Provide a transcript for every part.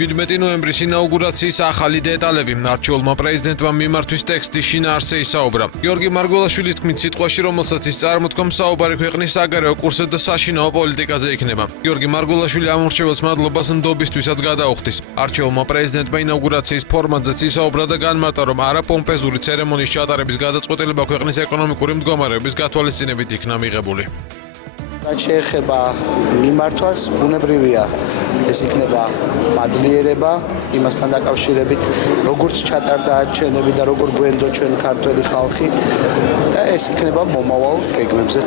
17 ნოემბრის ინაუგურაციის ახალი დეტალები. არჩეულმა პრეზიდენტმა მიმართვის ტექსტის შინაარსზე ისაუბრა. გიორგი მარგველაშვილის თქმით, სიტყვაში, რომელსაც ის წარმოთქვამს, საუბარი ქვეყნის საგარეო კურსზე და საშინაო პოლიტიკაზე იქნება. გიორგი მარგველაშვილი ამორჩეველს მადლობას ნდობისთვისაც გადაუხდის. არჩეულმა პრეზიდენტმა ინაუგურაციის ფორმატზეც ისაუბრა და განმარტა, რომ არაპომპეზური ცერემონიის ჩატარების გადაწყვეტილება ქვეყნის ეკონომიკური მდგომარეობის გათვალისწინებით იქნა მიღებული. რაც შეეხება მიმართვას, ბუნებრივია ეს იქნება მადლიერება იმასთან დაკავშირებით, როგორც ჩატარდა არჩევნები და როგორ გვენდო ჩვენ ქართველი ხალხი და ეს იქნება მომავალ გეგმებზე.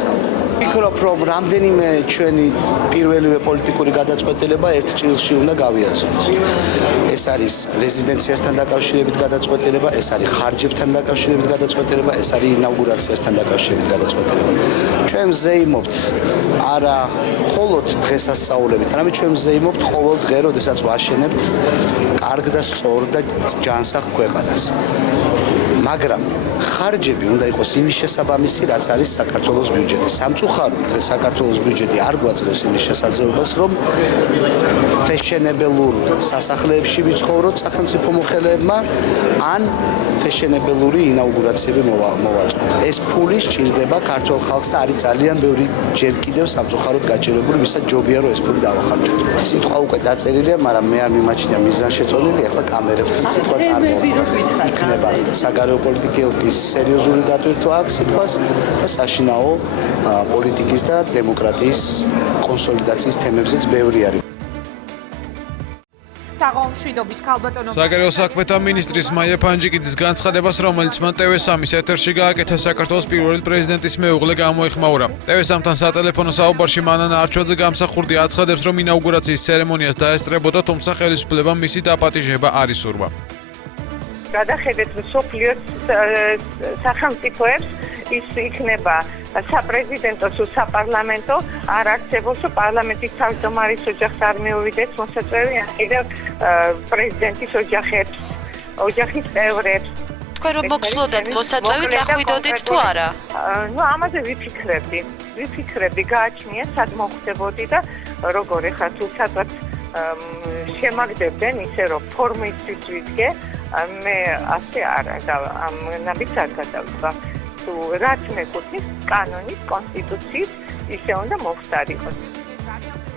ვფიქრობ, რომ რამდენიმე ჩვენი პირველივე პოლიტიკური გადაწყვეტილება ერთ ჭრილში უნდა გავიაზროთ. ეს არის რეზიდენციასთან დაკავშირებით გადაწყვეტილება, ეს არის ხარჯებთან დაკავშირებით გადაწყვეტილება, ეს არის ინაუგურაციასთან დაკავშირებით გადაწყვეტილება. ჩვენ ვზეიმობთ არა მხოლოდ დღესასწაულებით, არამედ ჩვენ ვზეიმობთ ყოველ დღე, როდესაც ვაშენებთ კარგ და სწორ და ჯანსაღ ქვეყანას. მაგრამ ხარჯები უნდა იყოს იმის შესაბამისი, რაც არის საქართველოს ბიუჯეტი. სამწუხაროდ საქართველოს ბიუჯეტი არ გვაძლევს იმის შესაძლებლობას, რომ ფეშენებელურ სასახლეებში ვიცხოვროთ სახელმწიფო მოხელეებმა ან ფეშენებელური ინაუგურაციები მოვაწყოთ. ეს ფული სჭირდება ქართულ ხალხს და არის ძალიან ბევრი ჯერ კიდევ სამწუხაროდ გაჭირებული, ვისაც ჯობია რომ ეს ფული დავახარჯოთ. სიტყვა უკვე დაწერილია, მაგრამ მე არ მიმაჩნია მიზანშეწონილი, ახლა კამერებთან სიტყვა წარმოიქმნება. იქნება საგარეო პოლიტიკის სერიოზული დატვირთვა აქ სიტყვას და საშინაო პოლიტიკის და დემოკრატიის კონსოლიდაციის თემებზეც ბევრი არის. საგარეო საქმეთა მინისტრის მაია ფანჯიკიძის განცხადებას, რომელიც მან TV3-ის ეთერში გააკეთა, საქართველოს პირველი პრეზიდენტის მეუღლე გამოეხმაურა. TV3-თან სატელეფონო საუბარში მანანა არჩვაძე გამსახურდი აცხადებს, რომ ინაუგურაციის ცერემონიას დაესწრებოდა, თუმცა ხელისუფლებამ მისი დაპატიჟება არ ისურვა. გადახედეთ მსოფლიოს სახელმწიფოებს ის იქნება საპრეზიდენტო თუ საპარლამენტო არ არსებობს, რომ პარლამენტის თავმჯდომარის ოჯახს არ მიუვიდეს მოსაწვევი, ან კიდევ პრეზიდენტის ოჯახის წევრებს. თქვენ რომ მოგსვლოდეთ მოსაწვევი, წახვიდოდით თუ არა? ამაზე ვიფიქრებდი, გააჩნია სად მოხდებოდი და როგორ ეხლა თუ სადღაც შემაგდებდნენ ისე რომ ფორმისთვის ვიდგე, მე ასე არა და ამ ნაბიჯს არ გადავდგა. თუ რაც მეკუთვნის კანონის, კონსტიტუციის, ისე უნდა მოხდარიყოს.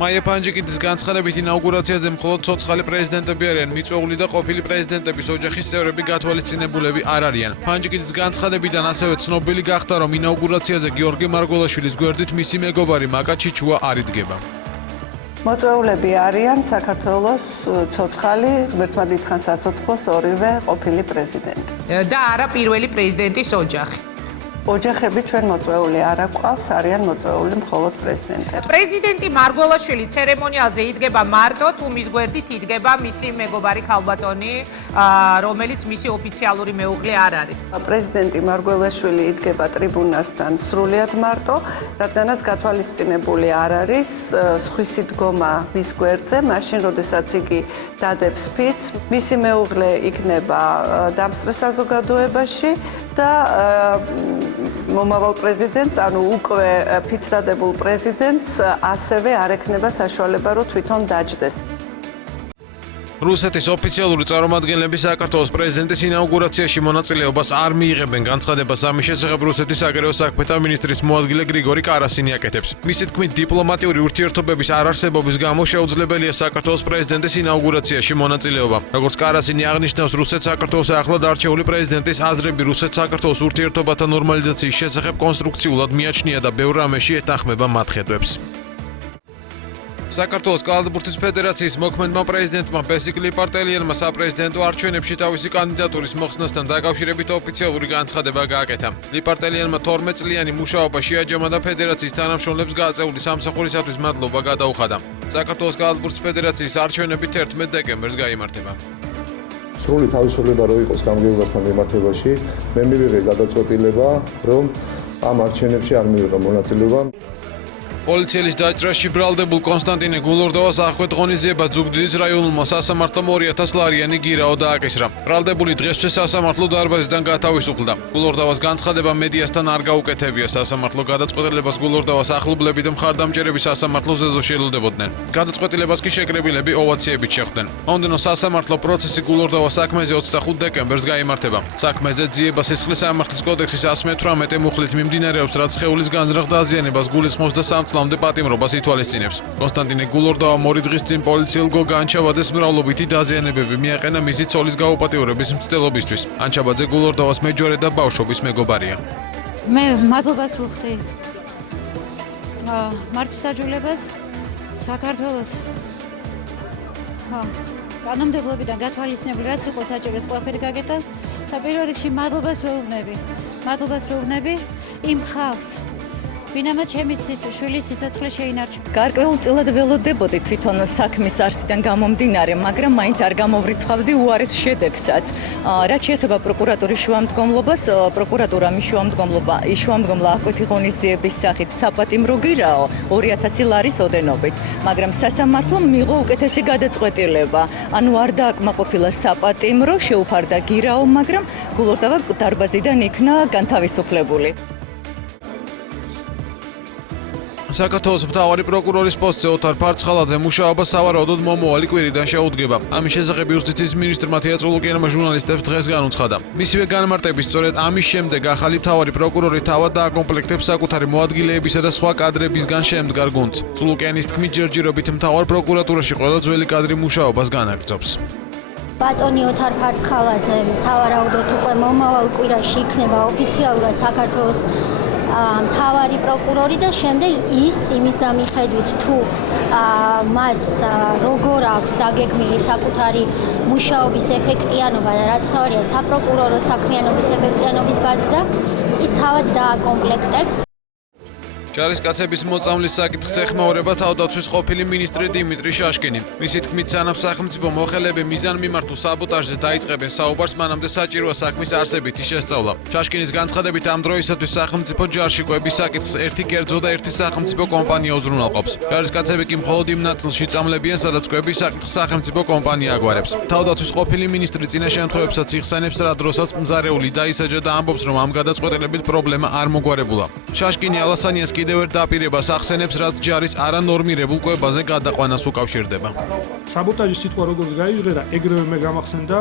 მაია ფანჯიკიძის განცხადებით, ინაუგურაციაზე მხოლოდ ცოცხალი პრეზიდენტები არიან, მიწვეული და ყოფილი პრეზიდენტების ოჯახის წევრები გათვალისწინებულები არ არიან. ფანჯიკიძის განცხადებიდან ასევე ცნობილი გახდა, რომ ინაუგურაციაზე გიორგი მარგველაშვილის გვერდით მისი მეგობარი მაკა ჩიჩუა არ იდგება. მოწვეულები არიან საქართველოს ცოცხალი, ღმერთმა დიდხანს საცოცხლოს ორივე ყოფილი პრეზიდენტი. და არა პირველი პრეზიდენტის ოჯახი. ოჯახები ჩვენ მოწვეული არ აყვავს, არიან მოწვეული მხოლოდ პრეზიდენტები. პრეზიდენტი მარგველაშვილი ცერემონიალზე იდგება მარტო, თუ მის გვერდით იდგება მისი მეგობარი ქალბატონი, რომელიც მისი ოფიციალური მეუღლე არ არის. პრეზიდენტი მარგველაშვილი იდგება ტრიბუნასთან სრულიად მარტო, რადგანაც გათვალისწინებული არ არის სხვისი დგომა მის გვერდზე, მაშინ როდესაც იგი დადებს ფიცს, მისი მეუღლე იქნება დამსწრე საზოგადოებაში და მომავალ პრეზიდენტს, ანუ უკვე ფიცდადებულ პრეზიდენტს ასევე არ ექნება საშუალება, რომ თვითონ დაჯდეს. რუსეთის ოფიციალური წარმომადგენლები საქართველოს პრეზიდენტის ინაუგურაციაში მონაწილეობას არ მიიღებენ. განცხადებას ამის შესახებ რუსეთის საგარეო საქმეთა მინისტრის მოადგილე გრიგორი კარასინი აკეთებს. მისი თქმით, დიპლომატიური ურთიერთობების არარსებობის გამო შეუძლებელია საქართველოს პრეზიდენტის ინაუგურაციაში მონაწილეობა. როგორც კარასინი აღნიშნავს, რუსეთ-საქართველოს ახლად არჩეული პრეზიდენტის აზრები რუსეთ-საქართველოს ურთიერთობათა ნორმალიზაციის შესახებ კონსტრუქციულად მიაჩნია და ბევრ რამეში ეთანხმება მათ ხედვებს. საქართველოს კალათბურთის ფედერაციის მოქმედმა პრეზიდენტმა ბესიკ ლიპარტელიანმა საპრეზიდენტო არჩევნებში თავისი კანდიდატურის მოხსნასთან დაკავშირებით ოფიციალური განცხადება გააკეთა. ლიპარტელიანმა 12 წლიანი მუშაობა შეაჯამა და ფედერაციის თანამშრომლებს გაწეული სამსახურისათვის მადლობა გადაუხადა. საქართველოს კალათბურთის ფედერაციის არჩევნები 11 დეკემბერს გაიმართება. სრული თავისუფლება რო იყოს გამგეობასთან მიმართებაში, მე მივიღე გადაწყვეტილება, რომ ამ არჩევნებში არ მივიღო მონაწილეობა. პოლიციელის დაჭრაში ბრალდებულ კონსტანტინე გულორდოვას აღკვეთ ღონისძიება ძუგდიდის რაიონულმა სასამართლომ 2000 ლარიანი გირაო დააკისრა. ბრალდებული დღესვე სასამართლო დარბაზიდან გათავისუფლდა. გულორდოვას განცხადება მედიასთან არ გაუკეთებია. სასამართლო გადაწყვეტილებას გულორდოვას ახლობლები და მხარდამჭერები სასამართლოს ეზოში ელოდებოდნენ. გადაწყვეტილებას კი შეკრებილები ოვაციებით შეხვდნენ. მომდევნო სასამართლო პროცესი გულორდოვას საქმეზე 25 დეკემბერს გაიმართება. საქმეზე ძიება სისხლის სამართლის კოდექსის 118 მუხლით მიმდინარეობს, რაც სხეულის განზრახ დაზიანებას, გულისხმობს და სამწლამდე პატიმრობას ითვალისწინებს. კონსტანტინე გულორდოვამ 2 დღის წინ პოლიციელ გოგა ანჩაბაძეს მრავლობითი დაზიანებები მიაყენა მისი ცოლის გაუპატიურების მცდელობისთვის. ანჩაბაძე გულორდოვას მეჯორე და ბავშვობის მეგობარია. მე მადლობას ვუხდი მართლმსაჯულებას საქართველოს კანონმდებლობიდან გათვალისწინებული რაც იყო საჭირო ეს ყველაფერი გაკეთა და პირველ რიგში მადლობას ვეუბნები იმ ხალხს ვინამაც ჩემი შვილის სიცოცხლე შეინარჩუნა. გარკვეულწილად ველოდებოდი თვითონ საქმის არსიდან გამომდინარე, მაგრამ მაინც არ გამოვრიცხავდი უარეს შედეგსაც. რაც შეეხება პროკურატურის შუამდგომლობას, პროკურატურამ შუამდგომლა აღკვეთი ღონისძიების სახით საპატიმრო გირაო 2000 ლარის ოდენობით, მაგრამ სასამართლომ მიიღო უკეთესი გადაწყვეტილება. ანუ არ დააკმაყოფილა საპატიმრო, შეუფარდა გირაო, მაგრამ გულორდოვა დარბაზიდან იქნა განთავისუფლებული. საქართველოს მთავარი პროკურორის პოსტზე ოთარ ფარცხალაძე მუშაობა სავარაუდოდ მომავალი კვირიდან შეუდგება. ამის შესახებ იუსტიციის მინისტრ მათია წულუკიანმა ჟურნალისტებს დღეს განუცხადა. მისივე განმარტების სწორედ ამის შემდეგ ახალი მთავარი პროკურორი თავად დააკომპლექტებს საკუთარი მოადგილეებისა და სხვა კადრებისგან შემდგარ გუნდს. წულუკიანის თქმით ჯერჯერობით მთავარ პროკურატურაში ყველა ძველი კადრი მუშაობას განაგრძობს. ბატონი ოთარ ფარცხალაძე სავარაუდოდ უკვე მომავალ კვირაში იქნება ოფიციალურად საქართველოს მთავარი პროკურორი და შემდეგ იმის დამიხედვით თუ მას როგორ აქვს დაგეგმილი საკუთარი მუშაობის ეფექტიანობა და რაც თავია საპროკურორო საქმიანობის ეფექტიანობის გაზრდა ის თავად დააკომპლექტებს. ჯარისკაცების მოწამვლის საკითხს ეხმაურება თავდაცვის ყოფილი მინისტრი დიმიტრი შაშკინი. მისი თქმით, სანამ სახელმწიფო მოხელეები მიზანმიმართულ საბოტაჟზე დაიწყებენ საუბარს, მანამდე საჭიროა საქმის არსებითი შესწავლა. შაშკინის განცხადებით, ამ დროისათვის სახელმწიფო ჯარში კვების საკითხს ერთი კერძო და ერთი სახელმწიფო კომპანია უზრუნველყოფს. ჯარისკაცები კი მხოლოდ იმ ნაწილში წამლებიან, სადაც კვების საკითხს სახელმწიფო კომპანია აგვარებს. თავდაცვის ყოფილი მინისტრი წინა შემთხვევებსაც იხსენებს, რა დროსაც მზარეული დაისაჯა და ამბობს, რომ ამ გადაწყვეტილებით პრობლემა არ მოგვარებულა. შაშკინი ალასანიას კიდევ ერთ დაპირებას ახსენებს, რაც ჯარის არანორმირებულ კვებაზე გადაყვანას უკავშირდება. საბოტაჟის სიტყვა როგორც გაიჟღერა, ეგრევე მე გამახსენდა,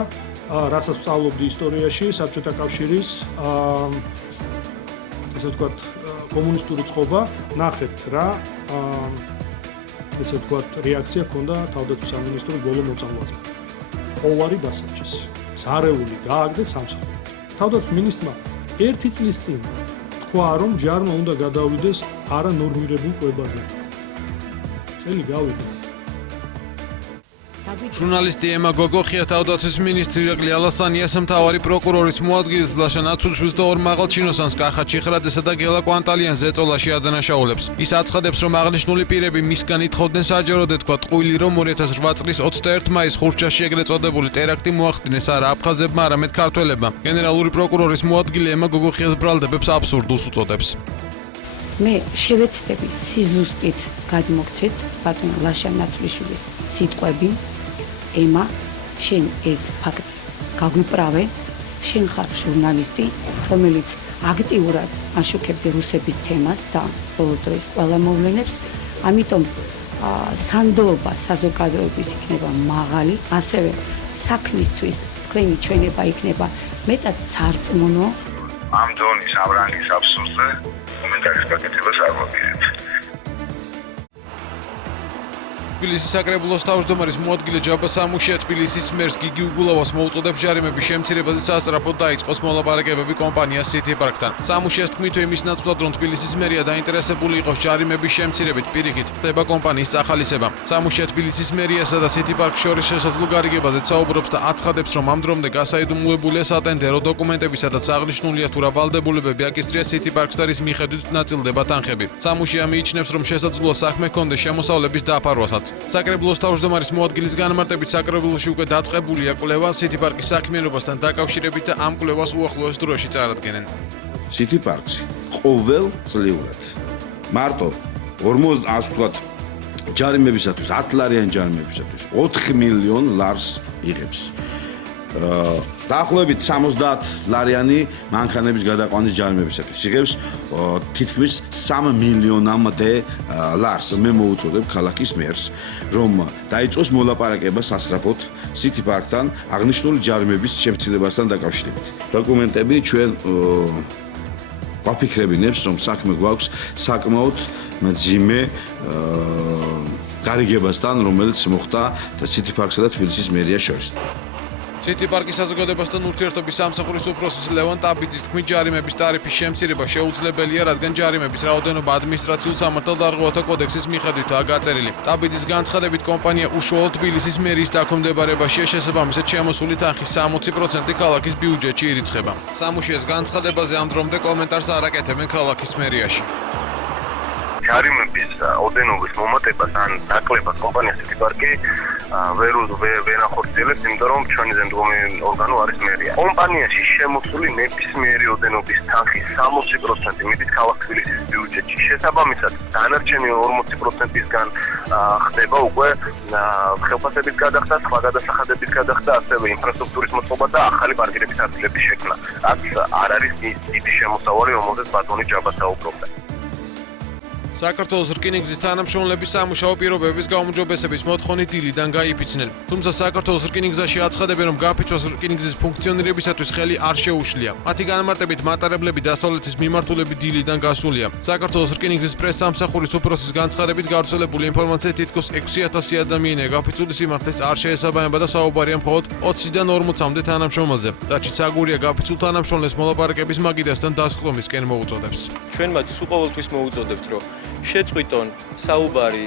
რასაც ვსწავლობდი ისტორიაში, საბჭოთა კავშირის ესე ვთქვათ, კომუნისტური წყობა, ნახეთ რა ესე ვთქვათ, რეაქცია ჰქონდა თავდაცვის სამინისტროს ბოლო მოწამვლაზე. ყოვარი დასაჯეს. ზარეული გააგდეს სამსახურს. თავდაცვის მინისტრმა 1 წლის წინ თქვა, რომ ჯარმა უნდა გადავიდეს არანორმირებულ კვებაზე. წელი გავიდა. ჟურნალისტი ემა გოგოხია თავდაცვის მინისტრი ირაკლი ალასანიას მთავარი პროკურორის მოადგილეს ლაშა ნაცულშვილს და ორ მაღალ ჩინოსანს კახა ჩიხრაძესა და გელა კვანტალიანს ეწოლაში ადანაშაულებს. ის აცხადებს, რომ აღნიშნული პირები მისგან ითხოვდნენ საჯაროდ ეთქვა ტყუილი, რომ 2008 წლის 21 მაისს ხურჩაში ეგრეთ წოდებული ტერაქტი მოახდინეს არა აფხაზებმა, არამედ ქართველებმა. გენერალური პროკურორის მოადგილე ემა გოგოხიას ბრალდებებს აბსურდულს უწოდებს. მე შევეცდები სიზუსტით გადმოგცეთ ბატონო ლაშა ნაცვლიშვილის სიტყვები. ემა, შენ ეს ფაქტი გაგვიправე, შენ ხარ ჟურნალისტი, რომელიც აქტიურად აშუქებდი რუსების თემას და ბოლო დროის ყველა მოვლენებს, ამიტომ სანდოობა საზოგადოების იქნება მაღალი, ასევე საქმისთვის თქვენი ჩვენება იქნება მეტად სარწმუნო. ამ დონის ამ რანგის აბსურდზე კომენტარის გაკეთებას არ ვაპირებ. თბილისის საკრებულოს თავმჯდომარის მოადგილე ჯაბა სამუშია თბილისის მერს გიგი უგულავას მოუწოდებს ჯარიმების შემცირებაზე სასწრაფოდ დაიწყოს მოლაპარაკებები კომპანიას City Park-თან. სამუშიას თქმით, იმის ნაცვლად, რომ თბილისის მერია დაინტერესებული იყოს ჯარიმების შემცირებით, პირიქით ხდება კომპანიის წახალისება. სამუშია თბილისის მერიასა და City Park-ს შორის შესაძლო გარიგებაზე საუბრობს და აცხადებს, რომ ამ დრომდე გასაიდუმლოებულია სატენდერო დოკუმენტები, სადაც აღნიშნულია თუ რა ვალდებულებები აკისრია City Park-ს და რის მიხედვით ნაწილდება თანხები. სამუშია მიიჩნევს, რომ შესაძლოა საქმე ჰქონდეს შემოსავლების დაფარვასაც. საკრებულოს თავმჯდომარის მოადგილის განმარტებით საკრებულოში უკვე დაწყებულია კვლევა City Park-ის საქმიანობასთან დაკავშირებით და ამ კვლევას უახლოეს დროში წარადგენენ. City Park-ში ყოველწლიურად მარტო ასე ვთქვათ, ჯარიმებისათვის, 10 ლარიანი ჯარიმებისათვის 4 მილიონ ლარს იღებს. დაახლოებით 70 ლარიანი მანქანების გადაყვანის ჯარიმებისათვის იღებს თითქმის 3 მილიონამდე ლარს. მე მოუწოდებ ქალაქის მერს, რომ დაიწყოს მოლაპარაკება სასწრაფოდ City Park-თან აღნიშნული ჯარიმების შემცირებასთან დაკავშირებით. დოკუმენტები ჩვენ ვაფიქრებინებს, რომ საქმე გვაქვს საკმაოდ მძიმე გარიგებასთან, რომელიც მოხდა City Park-სა და თბილისის მერიას შორის. City Park-ის საზოგადოებასთან ურთიერთობის სამსახურის უფროსის ლევან ტაბიძის თქმით, ჯარიმების ტარიფის შემცირება შეუძლებელია, რადგან ჯარიმების რაოდენობა ადმინისტრაციულ სამართალდარღვევათა კოდექსის მიხედვითაა გაწერილი. ტაბიძის განცხადებით, კომპანია უშუალოდ თბილისის მერიის დაქვემდებარებაშია, შესაბამისად შემოსული თანხის 60% ქალაქის ბიუჯეტში ირიცხება. სამუშიეს განცხადებაზე ამ დრომდე კომენტარს არ აკეთებენ ქალაქის მერიაში. ჯარიმების ოდენობის მომატებას ან დაკლებას კომპანია City Park-ი ვერ ახორციელებს, იმიტომ რომ ჩვენი ზემდგომი ორგანო არის მერია. კომპანიაში შემოსული ნებისმიერი ოდენობის თანხის 60% მიდის ქალაქ თბილისის ბიუჯეტში. შესაბამისად, დანარჩენი 40%-ისგან ხდება უკვე ხელფასების გადახდა, სხვა გადასახადების გადახდა, ასევე ინფრასტრუქტურის მოწყობა და ახალი პარკირების ადგილების შექმნა. რაც არ არის დიდი შემოსავალი, რომელზეც ბატონი ჯაბა საუბრობდა. საქართველოს რკინიგზის თანამშრომლების სამუშაო პირობების გაუმჯობესების მოთხოვნით დილიდან გაიფიცნენ. თუმცა საქართველოს რკინიგზაში აცხადებენ, რომ გაფიცვას რკინიგზის ფუნქციონირებისათვის ხელი არ შეუშლია. მათი განმარტებით მატარებლები დასავლეთის მიმართულებით დილიდან გასულია. საქართველოს რკინიგზის პრესსამსახურის უფროსის განცხადებით გავრცელებული ინფორმაციით თითქოს 6000 ადამიანია გაფიცვული სიმართლეს არ შეესაბამება და საუბარია მხოლოდ 20-დან 40-მდე თანამშრომელზე. რაჩიც აგურია გაფიცულ თანამშრომლებს მოლაპარაკების მაგიდასთან დასკვნისკენ მოუწოდებს. ჩვენ მათ უყოველთვის მოუწოდებთ, რომ შეწყვიტონ საუბარი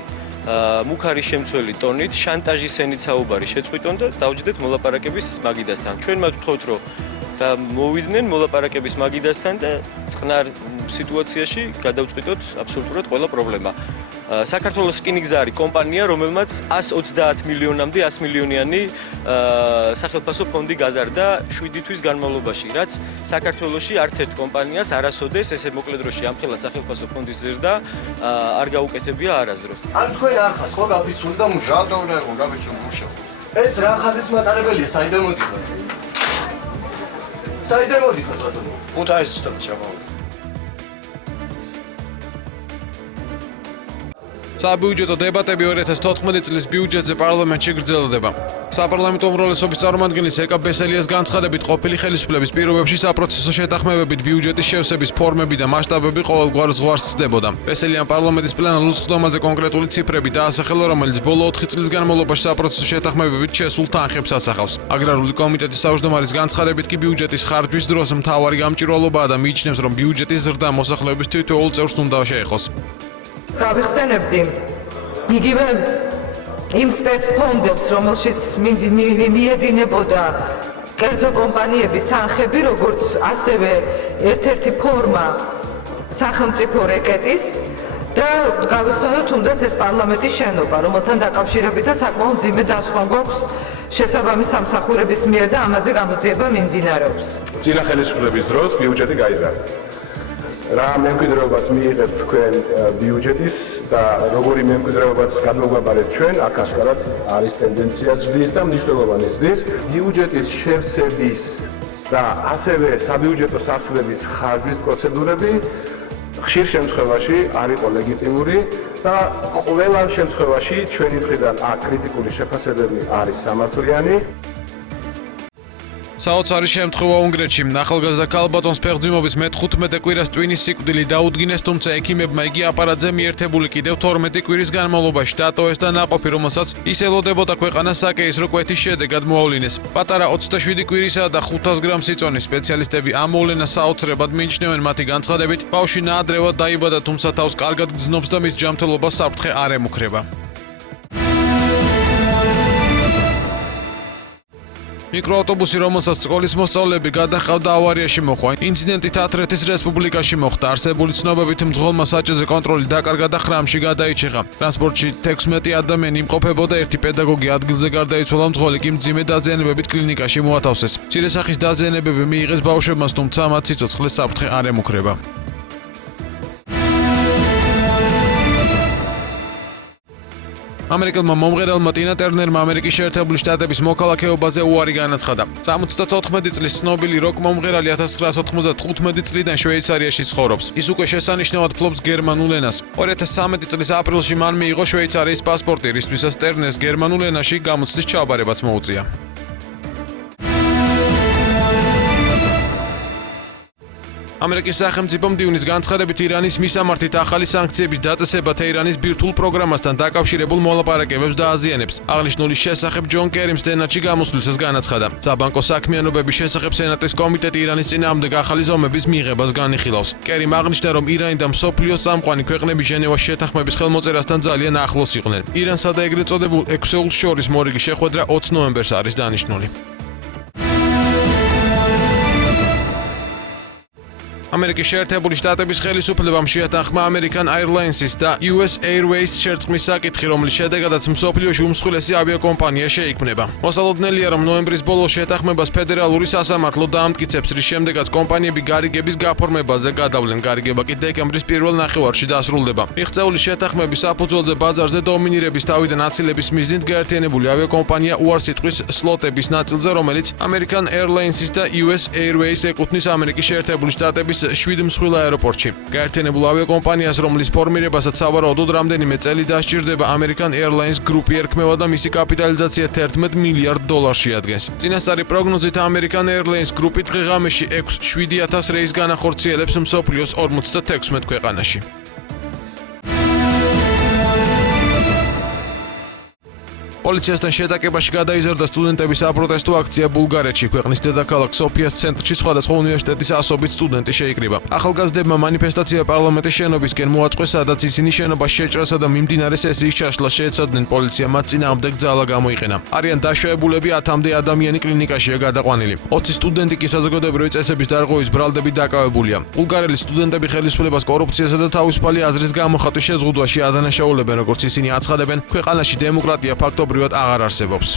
მუქარი შემცველი ტონით, შანტაჟის ენით საუბარი შეწყვიტონ და დავჯდეთ მოლაპარაკების მაგიდასთან. ჩვენ მათ ვთხოვთ, რომ და მოვიდნენ მოლაპარაკების მაგიდასთან და წყნარ სიტუაციაში გადავწყვიტოთ აბსოლუტურად ყველა პრობლემა. საქართველოს რკინიგზა არის კომპანია, რომელმაც 130 მილიონამდე 100 მილიონიანი სახელმწიფო ფონდი გაზარდა 7 თვის განმავლობაში, რაც საქართველოში არც ერთ კომპანიას არასოდეს ესე მოკლე დროში ამხელა სახელმწიფო ფონდის ზრდა არ გაუკეთებია არასდროს. ან თქვენ არ ხართ ხო გაფიცული და მუშაობ? რატომ არ იყო გაფიცული მუშაობ? ეს რა ხაზის მატარებელია, საიდან მოდიხარ? საიდან მოდიხარ ბატონო? ქუთაისიდან ჩამოვიდა. საბიუჯეტო დებატები 2014 წლის ბიუჯეტზე პარლამენტში გრძელდება. საპარლამენტო უმრავლესობის წარმომადგენლის ეკა ბესელიას განცხადებით, ყოფილი ხელისუფლების პირობებში საპროცესო შეთანხმებებით ბიუჯეტის შევსების ფორმები და მასშტაბები ყოველგვარ ზღვარს ცდებოდა. ბესელიამ პარლამენტის პლენარულ სხდომაზე კონკრეტული ციფრები დაასახელა, რომელიც ბოლო 4 წლის განმავლობაში საპროცესო შეთანხმებებით შესულ თანხებს ასახავს. აგრარული კომიტეტის თავმჯდომარის განცხადებით კი ბიუჯეტის ხარჯვის დროს მთავარი გამჭვირვალობაა და მიიჩნევს, რომ ბიუჯეტის ზრდა მოსახლეობის თითოეულ წევრს უნდა შეეხოს. გავიხსენებდი იგივე იმ სპეცფონდებს, რომელშიც მიედინებოდა კერძო კომპანიების თანხები, როგორც ასევე ერთ-ერთი ფორმა სახელმწიფო რეკეტის და გავიხსენოთ თუნდაც ეს პარლამენტის შენობა, რომელთან დაკავშირებითაც საკმაოდ მძიმე დასხვა გვაქვს შესაბამის სამსახურების მიერ და ამაზე გამოძიება მიმდინარეობს. წინა ხელისუფლების დროს ბიუჯეტი გაიზარდა. რა მემკვიდრეობაც მიიღებთ თქვენ ბიუჯეტის და როგორი მემკვიდრეობაც გადმოგვაბარეთ ჩვენ, აქ აშკარად არის ტენდენცია ზრდის და მნიშვნელოვანი ზრდის. ბიუჯეტის შევსების და ასევე საბიუჯეტო სასწრების ხარჯვის პროცედურები ხშირ შემთხვევაში არ იყო ლეგიტიმური და ყველა შემთხვევაში ჩვენი მხრიდან აქ კრიტიკული შეფასებები არის სამართლიანი. საოცარი შემთხვევა უნგრეთში. ახალგაზრდა ქალბატონს ფეხმძიმობის მე-15 კვირას ტვინის სიკვდილი დაუდგინეს, თუმცა ექიმებმა იგი აპარატზე მიერთებული კიდევ 12 კვირის განმავლობაში დატოვეს და ნაყოფი, რომელსაც ის ელოდებოდა ქვეყანას საკეისრო კვეთის შედეგად მოავლინეს. პატარა 27 კვირისა და 500 გრამ სიწონის სპეციალისტები ამ მოვლენას საოცრებად მიიჩნევენ. მათი განცხადებით, ბავშვი ნაადრევად დაიბადა, თუმცა თავს კარგად გრძნობს და მის ჯანმრთელობას საფრთხე არ ემუქრება. მიკროავტობუსი, რომელსაც სკოლის მოსწავლეები გადაჰყავდა, ავარიაში მოხდა. ინციდენტი თათრეთის რესპუბლიკაში მოხდა. არსებული ცნობებით მძღოლმა საჭეზე კონტროლი დაკარგა და ხრამში გადაიჭიღა. ტრანსპორტში 16 ადამიანი იმყოფებოდა, ერთი პედაგოგი ადგილზე გარდაიცვალა, მძღოლი კი მძიმე დაზიანებებით კლინიკაში მოათავსეს. მცირე სახის დაზიანებები მიიღეს ბავშვებმა, თუმცა მათ სიცოცხლეს საფრთხე არ ემუქრება. ამერიკელმა მომღერალმა ტინა ტერნერმა ამერიკის შეერთებული შტატების მოქალაქეობაზე უარი განაცხადა. 74 წლის ცნობილი როკ მომღერალი 1995 წლიდან შვეიცარიაში ცხოვრობს. ის უკვე შესანიშნავად ფლობს გერმანულ ენას. 2013 წლის აპრილში მან მიიღო შვეიცარიის პასპორტი, რისთვისაც ტერნერს გერმანულ ენაში გამოცდის ჩაბარებაც მოუწია. ამერიკის სახელმწიფომ მდივნის განცხადებით ირანის მისამართით ახალი სანქციების დაწესება თეირანის ბირთვულ პროგრამასთან დაკავშირებულ მოლაპარაკებებს დააზიანებს. აღნიშნულის შესახებ ჯონ კერიმ სენატში გამოსვლისას განაცხადა. საბანკო საქმიანობების შესახებ სენატის კომიტეტი ირანის წინააღმდეგ ახალი ზომების მიღებას განიხილავს. კერიმ აღნიშნა, რომ ირანი და მსოფლიოს წამყვანი ქვეყნები ჟენევაში შეთანხმების ხელმოწერასთან ძალიან ახლოს იყვნენ. ირანსა და ეგრეთ წოდებულ ექვსეულს შორის მორიგი შეხვედრა 20 ნოემბერს არის დანიშნული. ამერიკის შეერთებული შტატების ხელისუფლებამ შეათანხმა American Airlines-ის და US Airways შერწყმის საკითხი, რომლის შედეგადაც მსოფლიოში უმსხვილესი ავიაკომპანია შეიქმნება. მოსალოდნელია, რომ ნოემბრის ბოლოს შეთანხმებას ფედერალური სასამართლო დაამტკიცებს, რის შემდეგაც კომპანიები გარიგების გაფორმებაზე გადავლენ. გარიგება კი დეკემბრის პირველ ნახევარში დასრულდება. მიღწეული შეთანხმების საფუძველზე ბაზარზე დომინირების თავიდან აცილების მიზნით გაერთიანებული ავიაკომპანია უარს იტყვის სლოტების ნაწილზე, რომელიც American Airlines-ის და US Airways ეკუთვნის ამერიკის შეერთებული შტატების 7 მსხვილ აეროპორტში. გაერთიანებულ ავიაკომპანიას, რომლის ფორმირებასაც სავარაუდოდ რამდენიმე წელი დასჭირდება, American Airlines Group ერქმევა და მისი კაპიტალიზაცია $11 მილიარდ შეადგენს. წინასწარი პროგნოზით American Airlines Group-ი დღე-ღამეში 6-7,000 რეისს განახორციელებს მსოფლიოს 56 ქვეყანაში. პოლიციასთან შეტაკებაში გადაიზარდა სტუდენტების საპროტესტო აქცია ბულგარეთში. ქვეყნის დედაქალაქ სოფიას ცენტრში სხვადასხვა უნივერსიტეტის ასობით სტუდენტი შეიკრიბა. ახალგაზრდებმა მანიფესტაცია პარლამენტის შენობისკენ მოაწყვეს, სადაც ისინი შენობას შეჭრასა და მიმდინარე სესიის ჩაშლას შეეცადნენ. პოლიცია მათ წინააღმდეგ ძალა გამოიყენა. არიან დაშვებულები, 10-მდე ადამიანი კლინიკაშია გადაყვანილი. 20 სტუდენტი კი საზოგადოებრივი წესების დარღვევის ბრალდებით დაკავებულია. ბულგარელი სტუდენტები ხელისუფლებას კორუფციასა და თავისუფალი აზრის გამოხატვის შეზღუდვაში ადანაშაულებენ, როგორც ისინი აცხადებენ, ქვეყანაში დემოკრატია ფაქტობრივად აღარ არსებობს.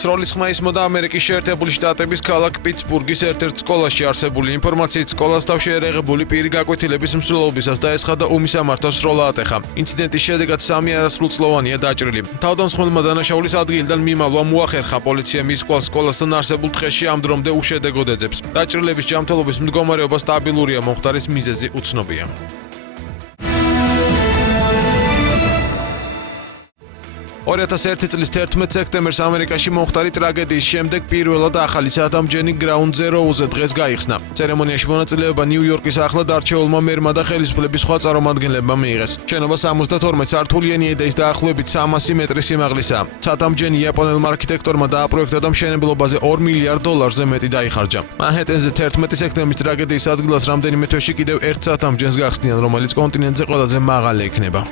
სროლის ხმა ისმოდა ამერიკის შეერთებული შტატების ქალაქ პიტსბურგის ერთ-ერთ სკოლაში არსებული ინფორმაციით, სკოლას თავში ერეღებული პირი გაკვეთილების მსვლელობისას დაესხა და უმისამართო სროლა ატეხა. ინციდენტის შედეგად 3 არასრულწლოვანია დაჭრილი. თავდამსხმელმა დანაშაულის ადგილიდან მიმალვა მოახერხა. პოლიცია მის სკოლასთან არსებულ ტყეში ამ დრომდე უშედეგოდ ეძებს. დაჭრილების ჯანმრთელობის მდგომარეობა სტაბილურია, მომხდარის მიზეზი უცნობია. 2001 წლის 11 სექტემბერს ამერიკაში მომხდარი ტრაგედიის შემდეგ პირველად ახალი საათამჯენი Ground Zero-ზე დღეს გაიხსნა. ცერემონიაში მონაწილეობა ნიუ-იორკის ახლად არჩეულმა მერმა და ხელისუფლების სხვა წარმომადგენლებმა მიიღეს. შენობა 72 სართულიანია და ის დაახლოებით 300 მეტრის სიმაღლისაა. საათამჯენი იაპონელმა არქიტექტორმა დააპროექტა და მშენებლობაზე $2 მილიარდ მეტი დაიხარჯა. მანჰეტენზე 11 სექტემბრის ტრაგედიის ადგილას რამდენიმე თვეში კიდევ ერთ საათამჯენს გახსნიან, რომელიც კონტინენტზე ყველაზე მაღალი იქნება.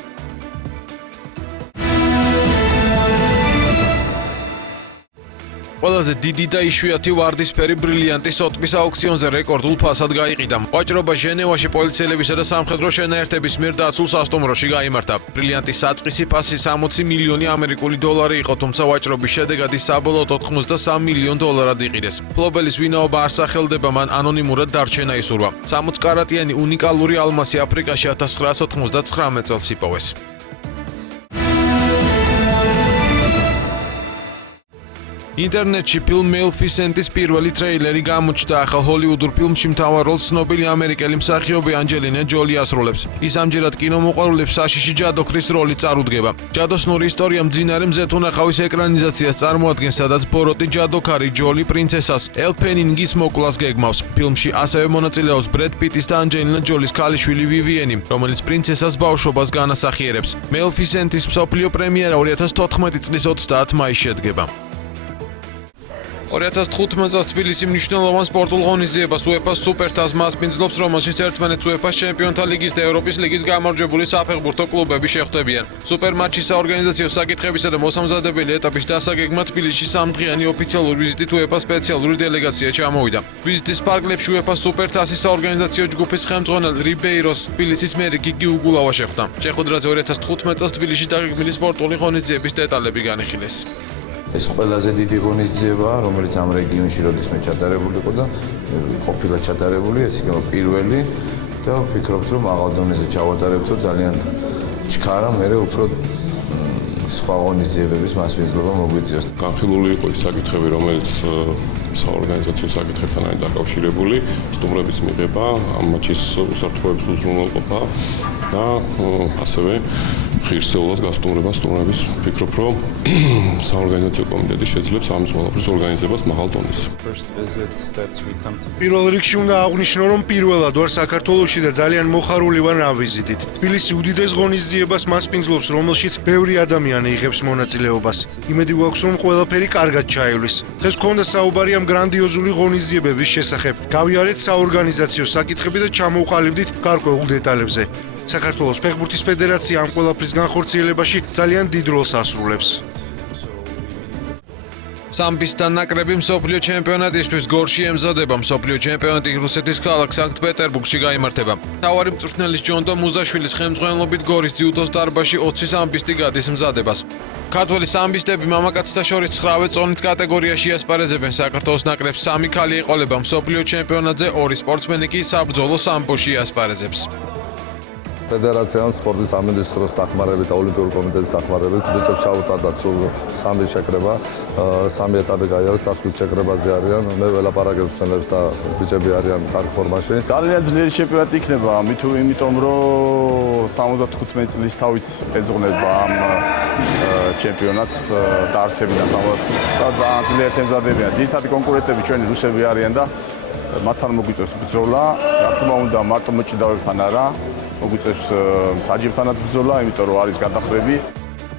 ყველაზე დიდი და იშვიათი ვარდისფერი ბრილიანტი სოტბის აუქციონზე რეკორდულ ფასად გაიყიდა. ვაჭრობა ჟენევაში პოლიციელებისა და სამხედრო შენაერთების მიერ დაცულ სასტუმროში გაიმართა. ბრილიანტის საწყისი ფასი 60 მილიონი ამერიკული დოლარი იყო, თუმცა ვაჭრობის შედეგად ის საბოლოოდ $83 მილიონ იყიდეს. ფლობელის ვინაობა არ სახელდება, მან ანონიმურად დარჩენა ისურვა. 60 კარატიანი უნიკალური ალმასი აფრიკაში 1999 წელს იპოვეს. ინტერნეტში ფილმ მელფისენტის პირველი ტრეილერი გამოჩნდა. ახალ ჰოლივუდურ ფილმში მთავარ როლს ცნობილი ამერიკელი მსახიობი ანჯელინა ჯოლი ასრულებს. ის ამჯერად კინომოყვარულებს საშიში ჯადოქრის როლით წარუდგება. ჯადოსნური ისტორია მძინარე მზეთუნახავის ეკრანიზაციას წარმოადგენს, სადაც ბოროტი ჯადოქარი ჯოლი პრინცესას ელფენინგის მოკვლას გეგმავს. ფილმში ასევე მონაწილეობს ბრედ პიტის და ანჯელინა ჯოლის ქალიშვილი ვივიენი, რომელიც პრინცესას ბავშვობას განასახიერებს. მელფისენტის მსოფლიო პრემიერა 2014 წლის 30 მაისში შედგება. 2015 წელს თბილისი მნიშვნელოვან სპორტულ ღონისძიებას UEFA-ს სუპერთასს მასპინძლობს, რომელშიც ერთმანეთს UEFA-ს ჩემპიონთა ლიგის და ევროპის ლიგის გამარჯვებული საფეხბურთო კლუბები შეხვდებიან. სუპერმატჩის საორგანიზაციო საკითხებისა და მოსამზადებელი ეტაპის დასაგეგმად თბილისში 3 დღიანი ოფიციალური ვიზიტით UEFA-ს სპეციალური დელეგაცია ჩამოვიდა. ვიზიტის პარკლებში UEFA-ს სუპერთასის საორგანიზაციო ჯგუფის ხელმძღვანელ რიბეიროს თბილისის მერი გიგი უგულავა შეხვდა. შეხვედრაზე 2015 წელს თბილისში დაგეგმილი სპორტული ღონისძიების დეტალები განიხილეს. ეს ყველაზე დიდი ღონისძიებაა, რომელიც ამ რეგიონში როდისმე ჩატარებული იყო და ყოფილა ჩატარებული, ეს იქნება პირველი და ვფიქრობთ, რომ მაღალ დონეზე ჩავატარებთ, ძალიან ჩქარა მე უფრო სხვა ღონისძიებების მასპინძლობა მოგვიწევს. განხილული იყო ის საკითხები, რომელიც საორგანიზაციო საკითხებთან არის დაკავშირებული, სტუმრების მიღება, ამ მაჩის უსაფრთხოების უზრუნველყოფა და ასევე ღირსეულად გასტუმრება სტუმრების. ვფიქრობ, რომ საორგანიზაციო კომიტეტი შეძლებს ამის ყველაფრის ორგანიზებას მაღალ დონეზე. პირველ რიგში უნდა აღვნიშნო, რომ პირველად ვარ საქართველოში და ძალიან მოხარული ვარ ამ ვიზიტით. თბილისი უდიდეს ღონისძიებას მასპინძლობს, რომელშიც ბევრი ადამიანი იღებს მონაწილეობას. იმედი გვაქვს, რომ ყველაფერი კარგად ჩაივლის. დღეს გქონდა საუბარი ამ გრანდიოზული ღონისძიებების შესახებ. გავიარეთ საორგანიზაციო საკითხები და ჩამოვყალიბდით გარკვეულ დეტალებზე. საქართველოს ფეხბურთის ფედერაცია ამ ყველაფრის განხორციელებაში ძალიან დიდ როლს ასრულებს. სამბისთან ნაკრები მსოფლიო ჩემპიონატისთვის გორში ემზადება. მსოფლიო ჩემპიონატი რუსეთის ქალაქ სანქტ-პეტერბურგში გაიმართება. მთავარი მწვრთნელის ჯონდო მუზაშვილის ხელმძღვანელობით გორის ძიუდოს დარბაზში 20 სამბისტი გადის მზადებას. ქართველი სამბისტები მამაკაცთა შორის 9 წონით კატეგორიაში ასპარეზებენ. საქართველოს ნაკრებს 3 ქალი ეყოლება მსოფლიო ჩემპიონატზე, 2 სპორტსმენი კი საბრძოლო სამბოში ასპარეზებს. ფედერაციამ სპორტის სამინისტროს დახმარებით და ოლიმპიური კომიტეტის დახმარებით ბიჭებს ჩაუტარდათ სულ 3 შეკრება, 3 ეტაპი გაიარეს, დასკვით შეკრებაზე არიან. მე ველაპარაკებ მწვრთნელებს და ბიჭები არიან კარგ ფორმაში. ძალიან ძლიერი ჩემპიონატი იქნება, იმიტომ რომ 75 წლის თავით ეძღვნება ამ ჩემპიონატს დაარსებიდან 75 და ძალიან ძლიერ ემზადებიან. ძირითადი კონკურენტები ჩვენი რუსები არიან და მათთან მოგვიწევს ბრძოლა. რა თქმა უნდა, მარტო მოჭიდავებთან არა. მოგვიწევს საჯებთანაც ბრძოლა, იმიტომ რომ არის გადახრები.